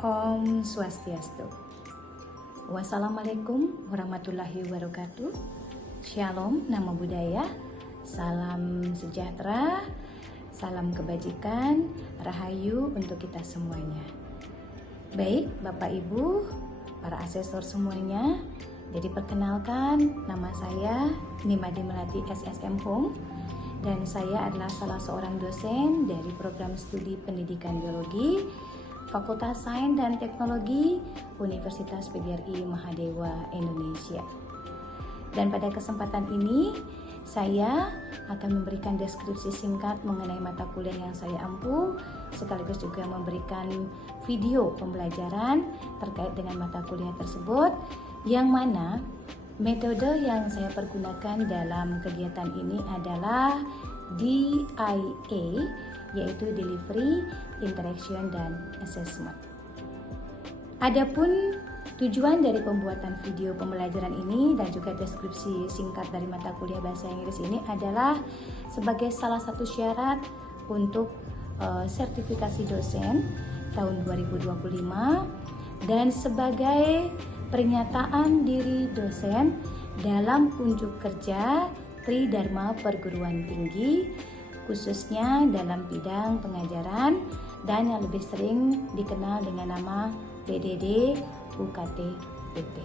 Om Swastiastu. Wassalamualaikum warahmatullahi wabarakatuh. Shalom, nama budaya. Salam sejahtera, salam kebajikan, rahayu untuk kita semuanya. Baik, Bapak Ibu, para asesor semuanya. Jadi perkenalkan, nama saya Nimadi Melati SSM Home. Dan saya adalah salah seorang dosen dari program studi pendidikan biologi Fakultas Sains dan Teknologi Universitas PGRI Mahadewa Indonesia. Dan pada kesempatan ini saya akan memberikan deskripsi singkat mengenai mata kuliah yang saya ampu, sekaligus juga memberikan video pembelajaran terkait dengan mata kuliah tersebut, yang mana metode yang saya pergunakan dalam kegiatan ini adalah DIA, yaitu Delivery, Interaction, dan Assessment. Adapun tujuan dari pembuatan video pembelajaran ini dan juga deskripsi singkat dari mata kuliah bahasa Inggris ini adalah sebagai salah satu syarat untuk sertifikasi dosen tahun 2025 dan sebagai pernyataan diri dosen dalam kunjuk kerja Tridharma Perguruan Tinggi, khususnya dalam bidang pengajaran dan yang lebih sering dikenal dengan nama PDD UKT PT.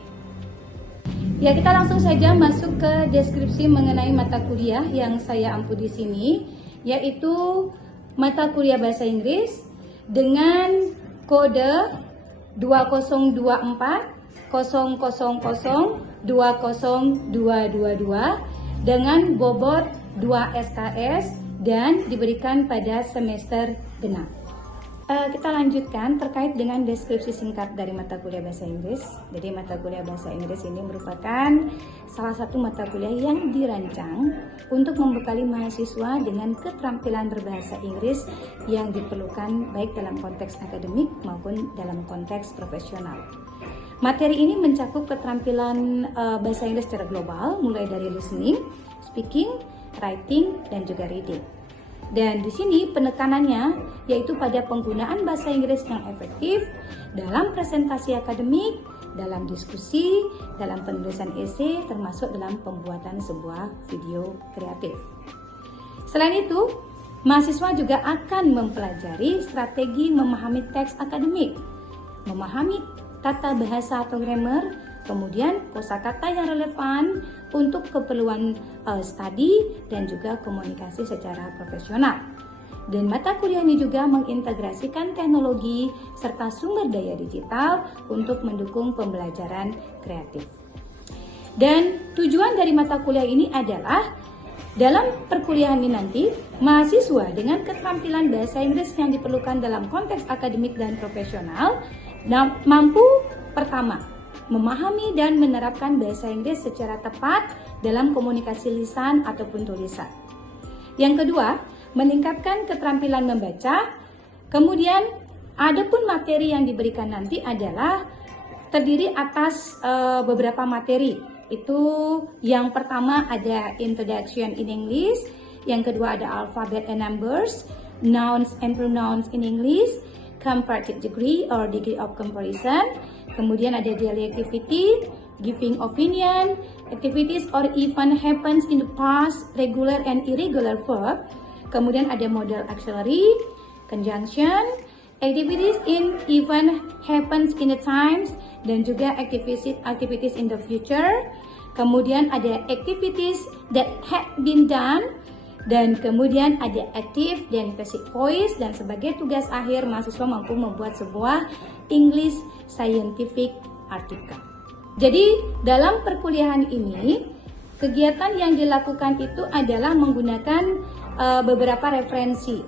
Ya, kita langsung saja masuk ke deskripsi mengenai mata kuliah yang saya ampu di sini, yaitu mata kuliah bahasa Inggris dengan kode 2024 000 20222 dengan bobot 2 SKS dan diberikan pada semester genap. Kita lanjutkan terkait dengan deskripsi singkat dari mata kuliah bahasa Inggris. Jadi mata kuliah bahasa Inggris ini merupakan salah satu mata kuliah yang dirancang untuk membekali mahasiswa dengan keterampilan berbahasa Inggris yang diperlukan baik dalam konteks akademik maupun dalam konteks profesional. Materi ini mencakup keterampilan bahasa Inggris secara global, mulai dari listening, speaking, writing, dan juga reading. Dan di sini penekanannya yaitu pada penggunaan bahasa Inggris yang efektif dalam presentasi akademik, dalam diskusi, dalam penulisan esai, termasuk dalam pembuatan sebuah video kreatif. Selain itu, mahasiswa juga akan mempelajari strategi memahami teks akademik, memahami tata bahasa atau grammar, kemudian kosakata yang relevan untuk keperluan studi dan juga komunikasi secara profesional. Dan mata kuliah ini juga mengintegrasikan teknologi serta sumber daya digital untuk mendukung pembelajaran kreatif. Dan tujuan dari mata kuliah ini adalah dalam perkuliahan ini nanti, mahasiswa dengan keterampilan bahasa Inggris yang diperlukan dalam konteks akademik dan profesional mampu pertama, memahami dan menerapkan bahasa Inggris secara tepat dalam komunikasi lisan ataupun tulisan. Yang kedua, meningkatkan keterampilan membaca. Kemudian, adapun materi yang diberikan nanti adalah terdiri atas beberapa materi. Itu yang pertama ada Introduction in English, yang kedua ada Alphabet and Numbers, Nouns and Pronouns in English, Comparative Degree or Degree of Comparison, kemudian ada Daily Activity, Giving Opinion, Activities or Event Happens in the Past, Regular and Irregular Verb, kemudian ada Modal Auxiliary, Conjunction, Activities in Event Happens in the Times, dan juga Activities in the Future, kemudian ada Activities that had been done, dan kemudian ada active dan passive voice, dan sebagai tugas akhir mahasiswa mampu membuat sebuah English scientific article. Jadi dalam perkuliahan ini kegiatan yang dilakukan itu adalah menggunakan beberapa referensi.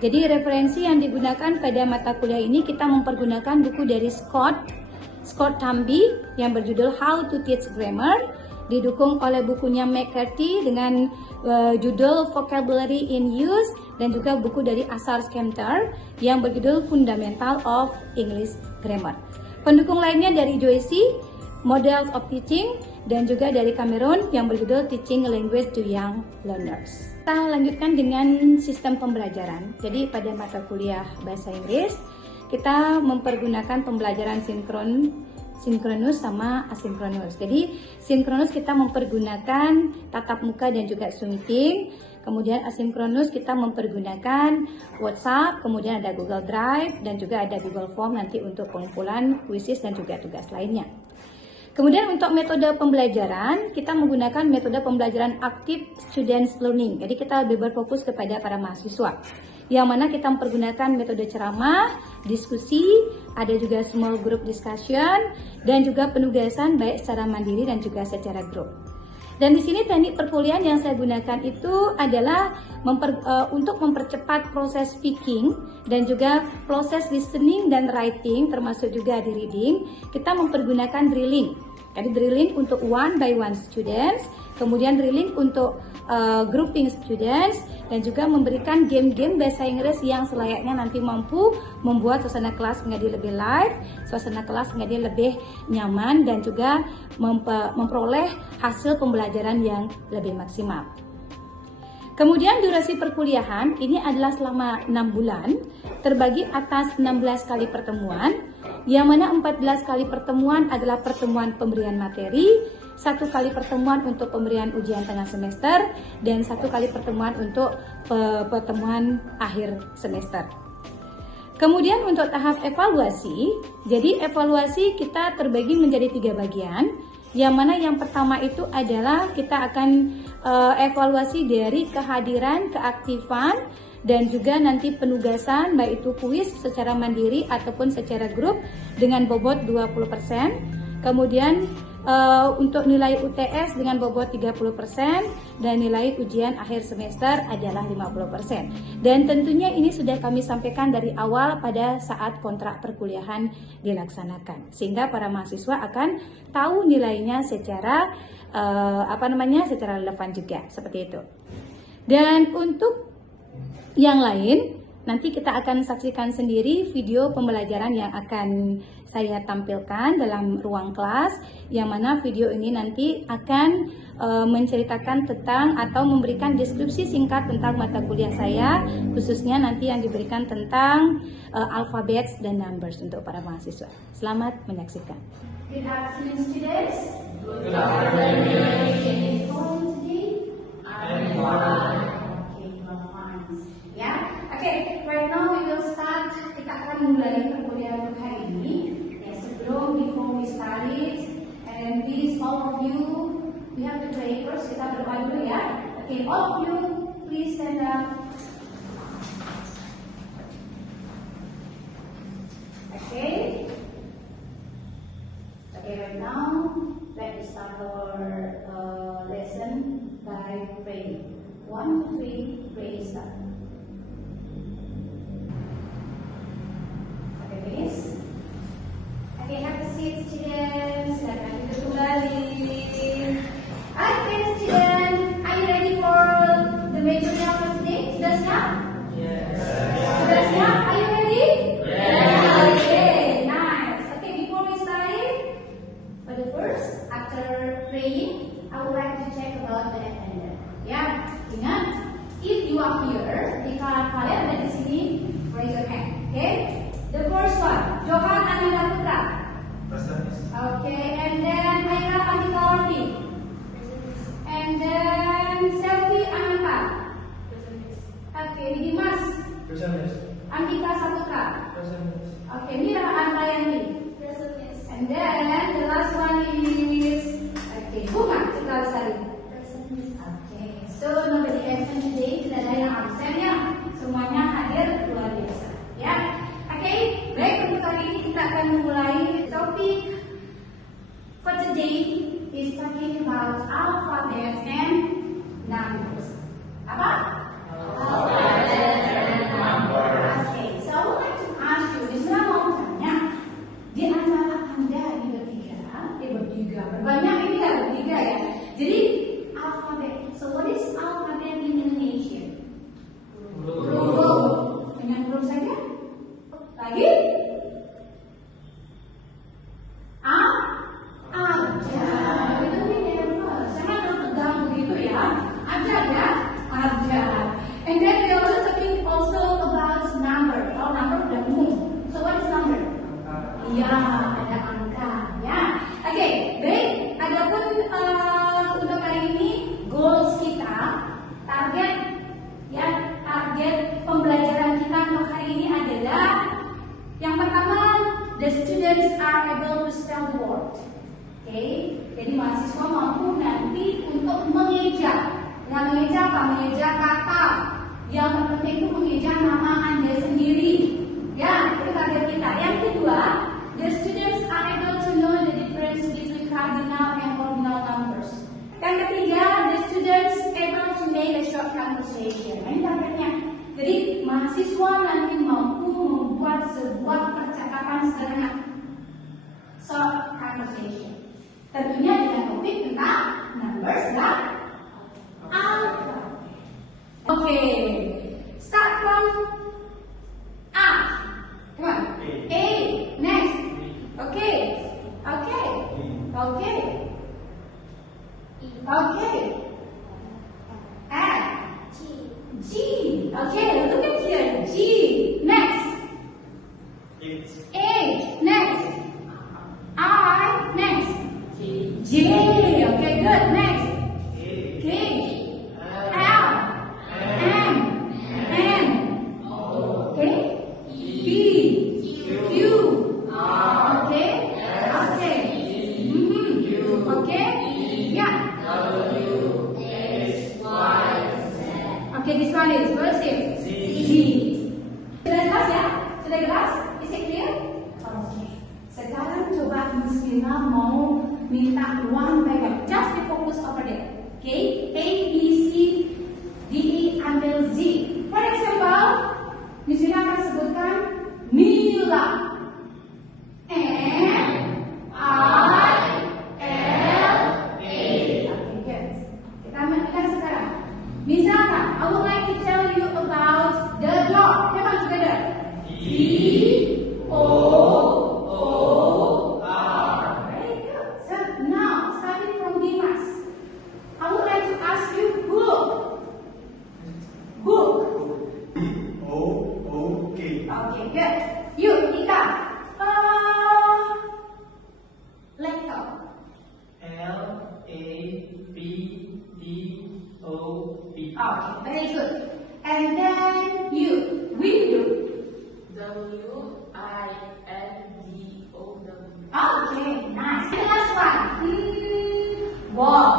Jadi referensi yang digunakan pada mata kuliah ini kita mempergunakan buku dari Scott Tambi yang berjudul How to Teach Grammar, didukung oleh bukunya McCarthy dengan judul Vocabulary in Use, dan juga buku dari Asar Skemter yang berjudul Fundamental of English Grammar. Pendukung lainnya dari Joyce, Models of Teaching, dan juga dari Cameron yang berjudul Teaching Language to Young Learners. Kita lanjutkan dengan sistem pembelajaran. Jadi pada mata kuliah bahasa Inggris kita mempergunakan pembelajaran sinkronus sama asinkronus. Jadi sinkronus kita mempergunakan tatap muka dan juga Zoom meeting. Kemudian asinkronus kita mempergunakan WhatsApp, kemudian ada Google Drive dan juga ada Google Form nanti untuk pengumpulan kuisis dan juga tugas lainnya. Kemudian untuk metode pembelajaran, kita menggunakan metode pembelajaran active students learning. Jadi kita lebih berfokus kepada para mahasiswa. Yang mana kita mempergunakan metode ceramah, diskusi, ada juga small group discussion, dan juga penugasan baik secara mandiri dan juga secara grup. Dan di sini teknik perkuliahan yang saya gunakan itu adalah untuk mempercepat proses speaking dan juga proses listening dan writing, termasuk juga di reading. Kita mempergunakan drilling. Jadi drilling untuk one by one students, kemudian drilling untuk grouping students, dan juga memberikan game-game bahasa Inggris yang selayaknya nanti mampu membuat suasana kelas menjadi lebih live, suasana kelas menjadi lebih nyaman, dan juga memperoleh hasil pembelajaran yang lebih maksimal. Kemudian durasi perkuliahan ini adalah selama 6 bulan, terbagi atas 16 kali pertemuan, yang mana 14 kali pertemuan adalah pertemuan pemberian materi, 1 kali pertemuan untuk pemberian ujian tengah semester, dan 1 kali pertemuan untuk pertemuan akhir semester. Kemudian untuk tahap evaluasi, jadi evaluasi kita terbagi menjadi 3 bagian, yang mana yang pertama itu adalah kita akan evaluasi dari kehadiran, keaktifan, dan juga nanti penugasan, baik itu kuis secara mandiri ataupun secara grup dengan bobot 20%. Kemudian untuk nilai UTS dengan bobot 30% dan nilai ujian akhir semester adalah 50%. Dan tentunya ini sudah kami sampaikan dari awal pada saat kontrak perkuliahan dilaksanakan, sehingga para mahasiswa akan tahu nilainya secara secara relevan juga, seperti itu. Dan untuk yang lain, nanti kita akan saksikan sendiri video pembelajaran yang akan saya tampilkan dalam ruang kelas, yang mana video ini nanti akan menceritakan tentang atau memberikan deskripsi singkat tentang mata kuliah saya, khususnya nanti yang diberikan tentang alphabet dan numbers untuk para mahasiswa. Selamat menyaksikan. Good afternoon, students. Good afternoon. I'm fine. Okay, you are fine. Yeah. Okay, right now we will start. Kita akan memulai perkuliahan untuk hari ini. Before we start it, and please all of you, we have to pray first. Kita berdoa dulu ya. Okay, all of you, please stand up. Okay. Okay, right now, let's start our lesson by praying. 1, 2, 3, pray start. Okay, please. Okay, have a seat, students. Silakan duduk kembali. Okay, students, are you ready for the major meal for today? Sudah siap? Yes. Sudah siap? Are you ready? Yes. Okay, nice. Okay, before we start, for the first, after praying, I would like to check about the attendance. Ya, ingat, if you are here, jika kalian ada di sini, raise your hand. Okay? The first one, Johan Ananda Putra. Okay, and then Aira Andikawati. And then Selvi Ananta. Okay, Dimas. Andika Saputra. Okay, Mira Antayani. And then the last one is Bunga Citra Lestari. Okay, so nobody absent today, tidak ada yang absen ya. Semuanya hadir, luar biasa. Ya. Okay, baik, untuk kali ini kita akan memulai topik for today is talking about alphabet and numbers. Apa? Alphabet and numbers. Okay, so I would like to ask you, misalnya mau tanya, di antara Anda ini bertiga, banyak ini ya bertiga ya. Jadi alphabet, so what is alphabet in Indonesia? Huruf. Dengan huruf saja? Lagi? Abjad. Itu ini nervous. Saya harus tegang begitu ya. Abjad Ya, ada angka. Ya, oke, baik. Adapun untuk hari ini goals kita, target pembelajaran kita untuk hari ini adalah yang pertama, the students are able to spell the word. Oke, jadi mahasiswa mampu nanti untuk mengeja. Nah, mengeja apa? Mengeja kata. Yang terpenting itu mengeja nama Anda sendiri. Ya, itu target kita. Yang kedua, the students are able to know the difference between cardinal and ordinal numbers. Yang ketiga, the students able to make a short conversation. Ini targetnya. Jadi mahasiswa nanti mampu membuat sebuah percakapan sederhana. Short conversation. Tentunya dengan topik tentang numbers dan alpha. Oke, start from A. Come on. A. Next. Okay. Okay. Okay. Okay. F. G. Okay, look at here. G. Next. H. Next. I. Next. J. Okay, good. Next. K. L. M. N. Okay. P. Q. Okay. Okay. Okay. Yeah. Okay, this one is first is Z. Sudah jelas ya? Sudah jelas? Is it clear? Okay. Sekarang coba Miss Lina mau minta one by one. Just be focus over there. Okay? A, B, C, D, E, until Z. For example, Miss Lina akan sebutkan Mila. Misalkan, I would like to tell you about the dog. Come on together. D-O-O-R. Very good. So now, starting from Dimas, I would like to ask you book. Book. B-O-O-K. Okay, good. You, Ika. Laptop. L-A-P-T-O-P. Okay, very good. And then you, window. W-I-N-D-O-W. Okay, nice. And the last one. Wall.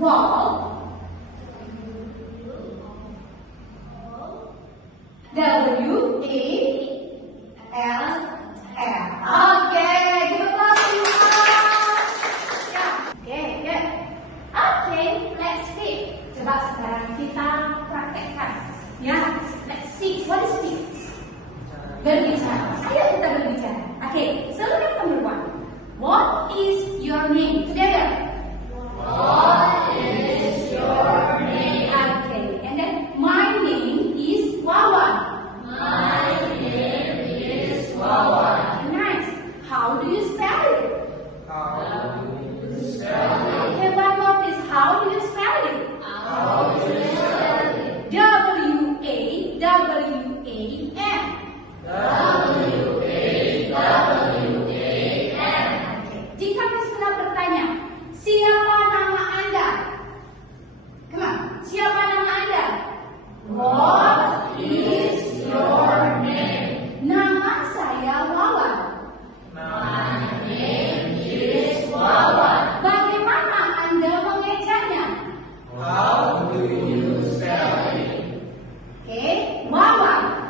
Wall. W-A-L-L. Okay, give applause to you. Yeah. Okay, good. Okay, let's speak. Coba sekarang kita praktekkan. Ya, let's speak. What is speak? Berbicara. Ayo kita berbicara. Okay, so look at number one. What is your name? Together. What is your name? Okay, and then my name is Wawan. My name is Wawan. Nice. How do you spell it? Okay, one more please. How do you spell it? W-A-W-A-N. Jika Miss Lina bertanya, siapa nama Anda? Come on, siapa nama Anda? What is your name? Nama saya Wawan. My name is Wawan. Bagaimana Anda mengejanya? How do you spell it? Okay, Wawan.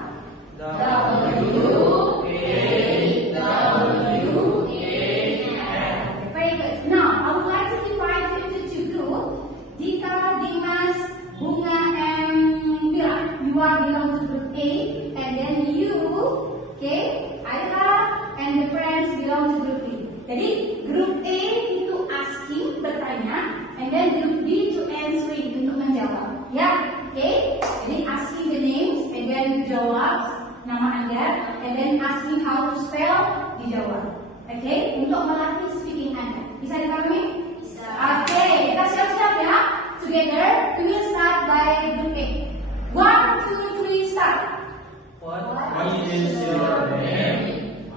Very good. Now, I would like to divide you into two groups. Dika, Dimas, Bunga, and Mira. You are belong to group A, and then you, okay, Aira, and the friends belong to group B. Jadi, group A itu asking, bertanya, and then group B to answering, untuk menjawab. Ya, okay? Jadi, asking the names, and then jawab nama Anda, and then asking how to spell, dijawab. Oke, untuk melatih speaking Anda. Bisa dipahami? Bisa. Oke, kita siap-siap ya. Together, we will start by group A. 1, 2, 3, start. What is your name?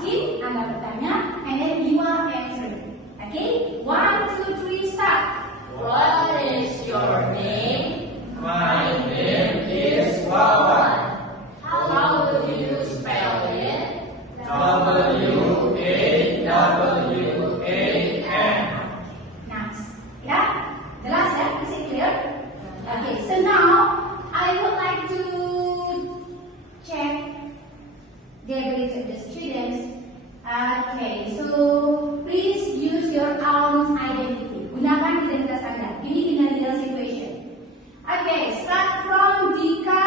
asking, Anda bertanya, and then you are answering. Okay? 1, 2, 3, start. What is your name? My name is Wawan. How do you spell it? W-A-W-A-N. Nice. Yeah? Jelas ya? Is it clear? Okay, so now I would like to check the ability of the students. Okay, so please use your own identity. Gunakan identitas Anda. Ini in a real situation. Okay, start from Dika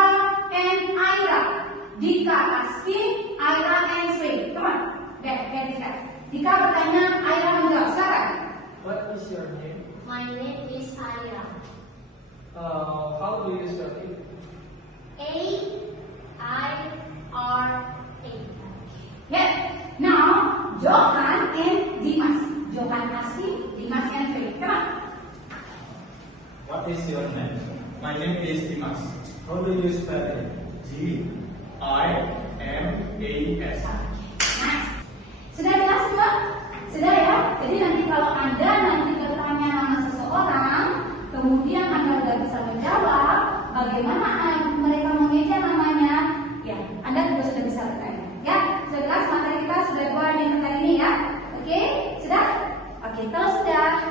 and Aira. Dika asking, Aira answering. Come on, back Dika. Dika bertanya, Aira menjawab. Sekarang. What is your name? My name is Aira. How do you spell it? A-I-R-A. Yeah. Now, Johan and Dimas. Johan asking, Dimas answering. Come on. What is your name? My name is Dimas. How do you spell it? G-I-M-A-S. Nice. Sudah jelas semua? Sudah ya? Jadi nanti kalau Anda nanti bertanya nama seseorang, kemudian Anda sudah bisa menjawab, bagaimana mereka mengeja namanya, ya, Anda juga sudah bisa bertanya. Ya, sudah jelas materi kita sudah dua di kali ini ya. Oke, sudah? Oke, kalau sudah,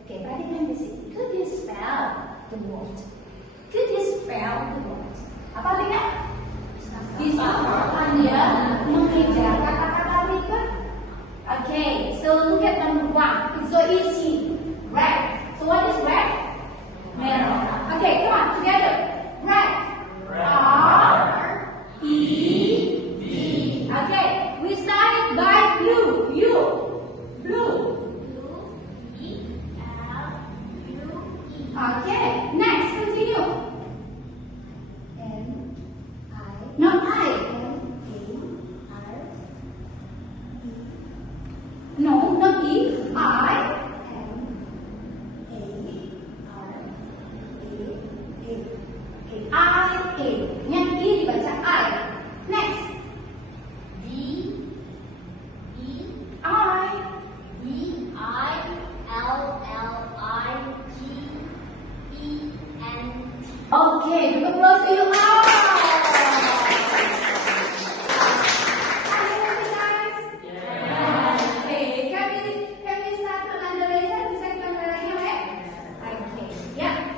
oke, perhatikan di sini. Could you spell the word? Could you spell the word? Apa artinya? Bisa Anda mengeja kata-kata berikut? Okay, so look at number 1. It's so easy. Red. So what is red? Merah. Okay, come on, together. Red. R-E-D. Okay, we started by blue. You. Blue. U-E-L-U-E. Okay, next, continue. Not I. No, not E. I. I-A. Yang E dibaca I. Next. I. D-I-D-I-L-L-I-G-E-N-T. Okay, look close to your eyes. Are you ready, guys? Okay, can we start another lesson? Bisa kita mulai lagi, okay? Okay, yeah.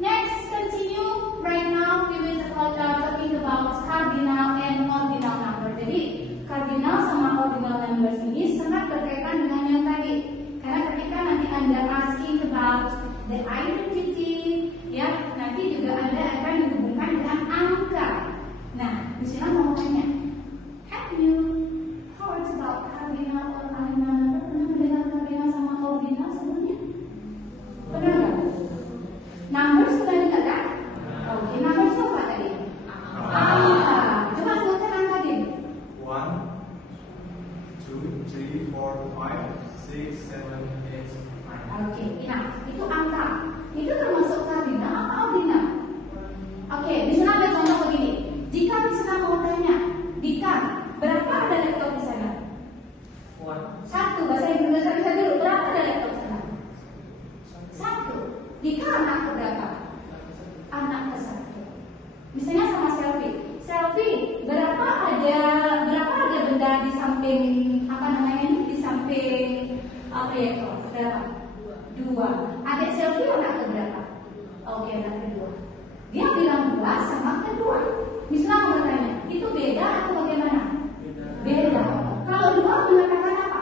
Next, continue. Right now, we will talking about cardinal and ordinal number. Jadi, cardinal sama ordinal numbers ini sangat berkaitan dengan yang tadi. Karena ketika nanti Anda asking about the identity, ya, nanti juga Anda akan dihubungkan dengan angka. Nah, di sini mau tanya, have you heard about cardinal or ordinal number? Pernah mendengar cardinal sama ordinal sebelumnya? Pernah nggak? Numbers pernah dengar kan? Oke, numbers apa tadi? Angka. Coba sebutkan angka deh. 1, 2, 3, 4, 5, 6, 7, 8, 9. Oke, nah itu angka. Itu termasuk cardinal atau ordinal? Oke, di sana ada contoh begini. Jika di sana mau tanya, Dika, berapa ada laptop di sana? 1. Bahasa Indonesia bisa dulu. Berapa ada laptop di sana? 1. Dika anak ke berapa? Anak ke 1. Misalnya sama selfie. Selfie, berapa ada benda di samping apa namanya ini? Di samping proyektor? Berapa? 2. Adik selfie anak ke berapa? Oke, anak kedua. Dia bilang 2 sama kedua. Misalnya mau bertanya, itu beda atau bagaimana? Beda. Kalau 2 mengatakan apa?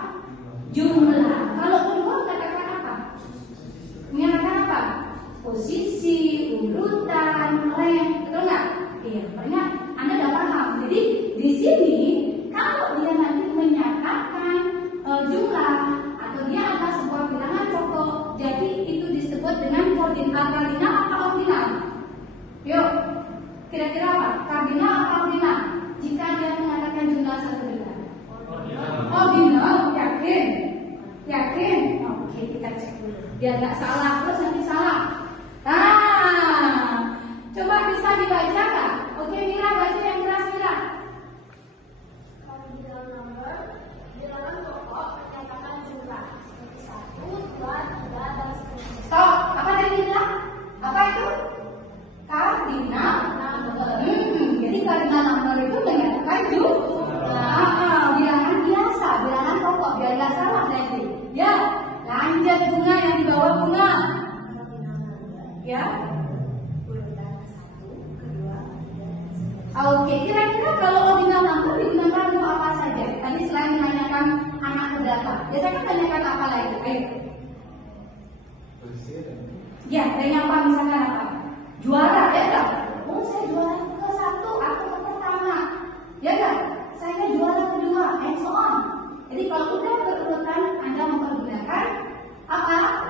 Jumlah. Kalau kedua mengatakan apa? Menyatakan apa? Posisi, urutan, rank, betul nggak? Iya, pernah Anda udah paham. Jadi di sini kalau dia nanti menyatakan jumlah atau dia adalah sebuah bilangan pokok, jadi itu disebut dengan kardinal atau ordinal. Yuk, kira-kira apa? Kardinal atau ordinal? Jika dia mengatakan jumlah satu bilangan. Ordinal, yakin? Yakin? Oke, kita cek dulu. Biar nggak salah, terus nanti salah. Coba bisa dibaca nggak? Oke, Mira, baca yang keras, Mira. Cardinal Ya. Urutan 1, kedua, ketiga, dan seterusnya. Oke, kira-kira kalau ordinal number digunakan untuk apa saja? Tadi selain menanyakan anak berapa, biasanya tanyakan apa lagi? Ayo. Ya, tanya apa misalkan apa? Juara, ya kan? Oh, saya juara ke-1, aku pertama. Ya kan? Saya juara kedua, and so on. Jadi kalau udah berurutan, Anda mempergunakan apa?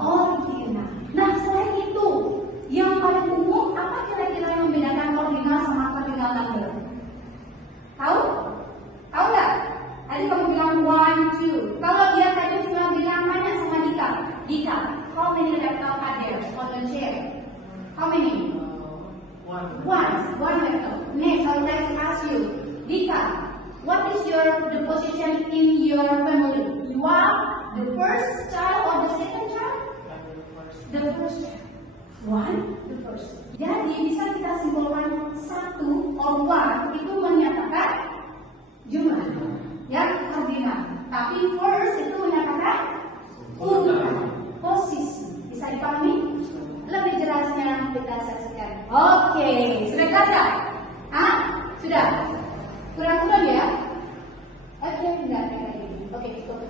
Ordinal. Nah, selain itu, yang paling umum apa kira-kira yang membedakan ordinal sama cardinal number? Tahu? Tahu nggak? Tadi kamu bilang 1, 2. Kalau dia tadi cuma bilang banyak sama Dika. Dika, how many laptop are there on the chair? How many? One. One laptop. Next, I would like to ask you, Dika, what is the position in your family? You are the first child or the second child? The first child. One, the first. Jadi bisa kita simpulkan 1 or 1 itu menyatakan jumlah, ya, ordinal. Tapi first itu menyatakan urutan, posisi. Bisa dipahami? Lebih jelasnya kita saksikan. Oke, sudah jelas ya? Ah, sudah. Kurang-kurang ya? Oke, enggak kayak gini. Oke, ikut.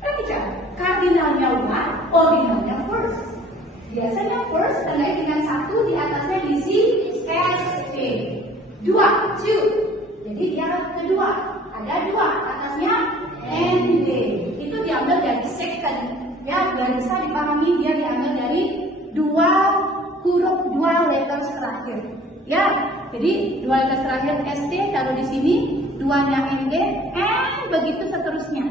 Perhatikan, cardinalnya 1, ordinalnya first. Biasanya first tandai dengan 1 di atasnya diisi ST. 2, 2. Jadi dia kedua. Ada 2 atasnya ND. Itu diambil dari second. Ya, dan bisa dipahami dia diambil dari 2 huruf 2 letters terakhir. Ya, jadi 2 letters terakhir ST taruh di sini, 2-nya ND, and begitu seterusnya.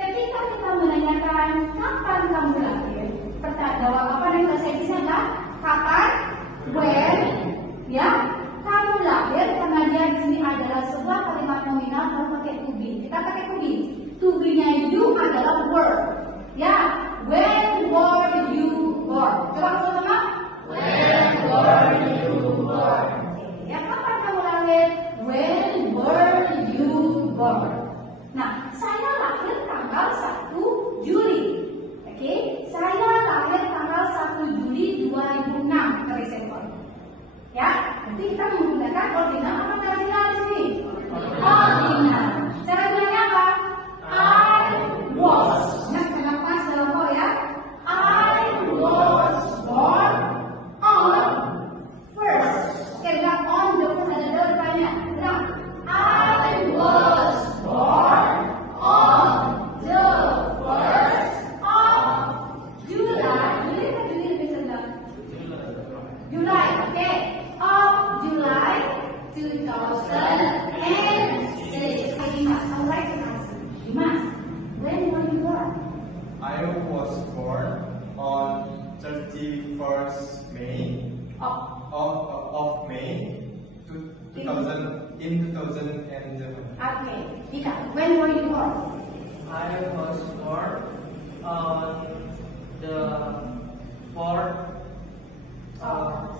Ketika kita menanyakan kapan kamu lahir, jawab apa nih bahasa Inggrisnya adalah kapan, when, ya, kamu lahir karena dia di sini adalah sebuah kalimat nominal harus pakai to be. Kita pakai to be. To be-nya you adalah were, ya. When were you born? Coba sama-sama. When were you born? Ya, kapan kamu lahir? When were you born? Nah, saya lahir tanggal 1 Juli. Oke, saya lahir tanggal 1 Juli 2006, for example. Ya, nanti kita menggunakan ordinal apa cardinal di sini? Ordinal. Cara bilangnya apa? I was. Nah, kenapa selalu ya? I was born on first. Oke, bilang on the first ada depannya. Bilang I was born on the first of July. July, okay. Of July 2006. Dimas, alright, Dimas. When were you born? I was born on 31st May of May 2000 in 2007. Okay, Dika, when were you born? I was born on the 4th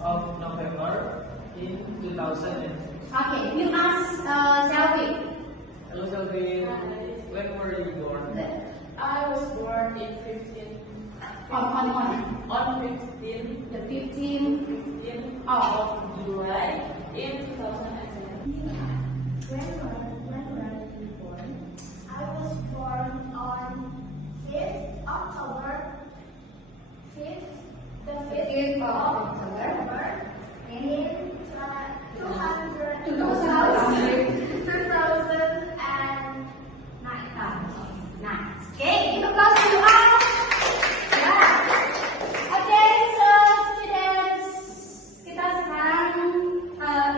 of November in 2006. Okay, you ask Selvi. Hello, Selvi. When were you born? I was born in 15. On 15 the 15th of July in 2007. When were you born? I was born on 5th October. The 5th of October in 2009. Okay, applause to you all. Yeah. Okay, so students, kita sekarang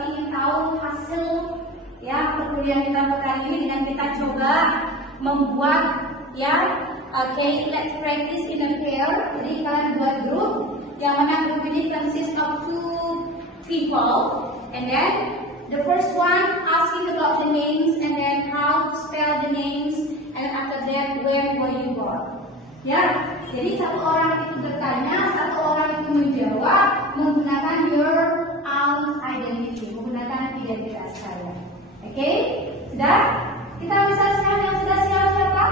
ingin tahu hasil ya perkuliahan kita pekan ini dengan kita coba membuat ya. Okay, let's practice in a pair. Jadi kalian buat grup yang mana grup ini consists of 2 people, and then the first one asking about the names and then how to spell the names, and after that where were you born. Ya, jadi satu orang itu bertanya, satu orang itu menjawab menggunakan your own identity, menggunakan identitas kalian. Oke, sudah? Kita bisa sekarang yang sudah siap siapa?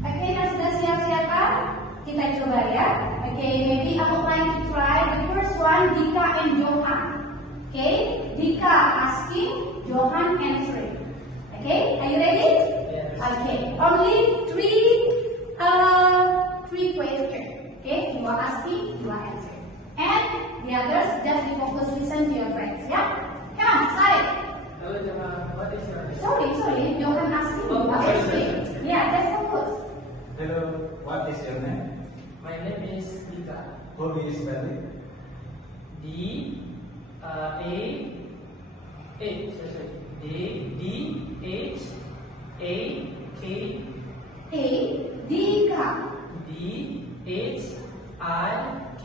Oke, yang sudah siap siapa? Kita coba ya. Oke. Okay, maybe I would like to try the first one, Dika and Johan. Okay, Dika asking, Johan answering. Okay, are you ready? Yes. Okay, only three questions. Okay, you are asking, you are answering. And the others just be focus, listen to your friends. Yeah, come on, start it. Hello, Johan. What is your name? Sorry, Johan asking, you are answering. Yeah, just focus. Hello, what is your name? My name is Dika. How do you spell it? D H A K A, Dika. D H I K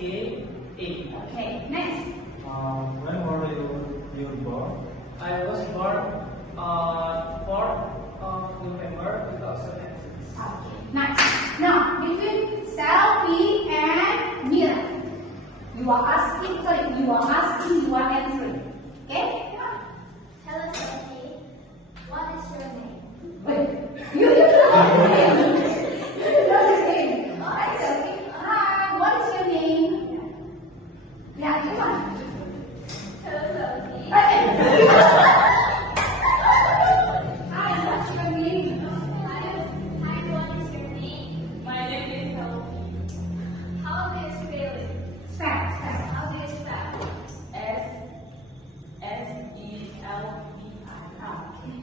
A. Okay, next. When were you born? I was born 4th of November 2006. Okay, nice. Now, between Selfie and Mira, you are asking, you are answering. Okay? Hello, Sophie. What is your name? Wait, you don't know your name. You don't know your name. Alright, Selfie. Hi, what is your name? Yeah, come on. Hello, Sophie. Hi, what's your name? Hi, what is your name? My name is Sophie. How do you spell it? Spell. How do you spell? S-E-L-V-I.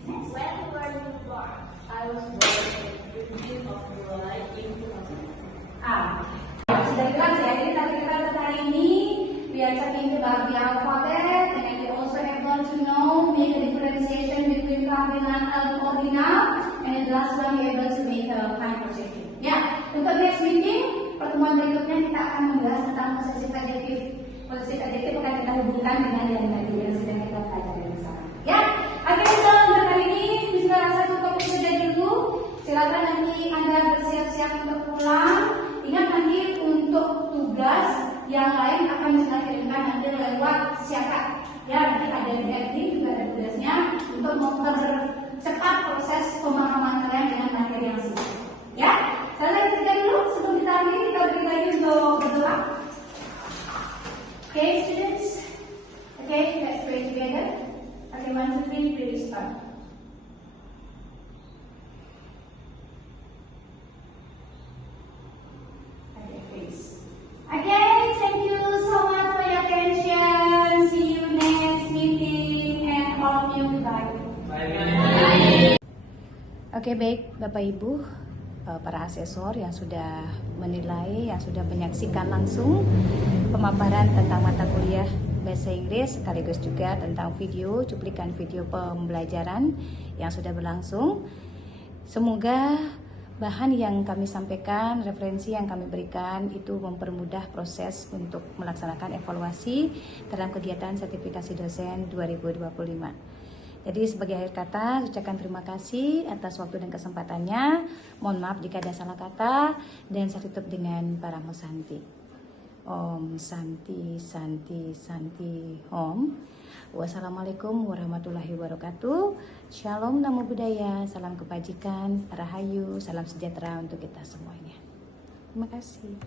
Next. When were you born? I was born on 15th of July in 2000. Sudah jelas ya, jadi target kita untuk hari ini we are talking about the alphabet and we also able to know make a differentiation between cardinal and ordinal, and the last one we able to make a conversation. Ya, untuk next meeting pertemuan berikutnya kita akan membahas tentang possessive adjective. Possessive adjective akan kita hubungkan dengan yang tadi yang sedang kita pelajari bersama. Ya, oke, so untuk hari ini saya rasa cukup sudah dulu. Silakan nanti Anda bersiap-siap untuk pulang. Ingat nanti untuk tugas yang lain akan bisa kirimkan nanti lewat siakat. Ya, nanti ada link juga ada tugasnya untuk mempercepat proses pemahaman kalian dengan materi yang singkat. Ya, saya kerja dulu sebelum kita akhiri, kita beri lagi untuk berdoa. Okay, students. Okay, let's pray together. Okay, 1, 2, 3, please start. Okay, thank you so much for your attention. See you next meeting and all of you goodbye. Bye. Oke, baik Bapak Ibu, para asesor yang sudah menilai, yang sudah menyaksikan langsung pemaparan tentang mata kuliah Bahasa Inggris sekaligus juga tentang cuplikan video pembelajaran yang sudah berlangsung. Semoga bahan yang kami sampaikan, referensi yang kami berikan itu mempermudah proses untuk melaksanakan evaluasi dalam kegiatan sertifikasi dosen 2025. Jadi sebagai akhir kata, ucapkan terima kasih atas waktu dan kesempatannya. Mohon maaf jika ada salah kata, dan saya tutup dengan Paramo Santi. Om Santi Santi Santi Om. Wassalamualaikum warahmatullahi wabarakatuh. Shalom, namo buddhaya, salam kebajikan, rahayu, salam sejahtera untuk kita semuanya. Terima kasih.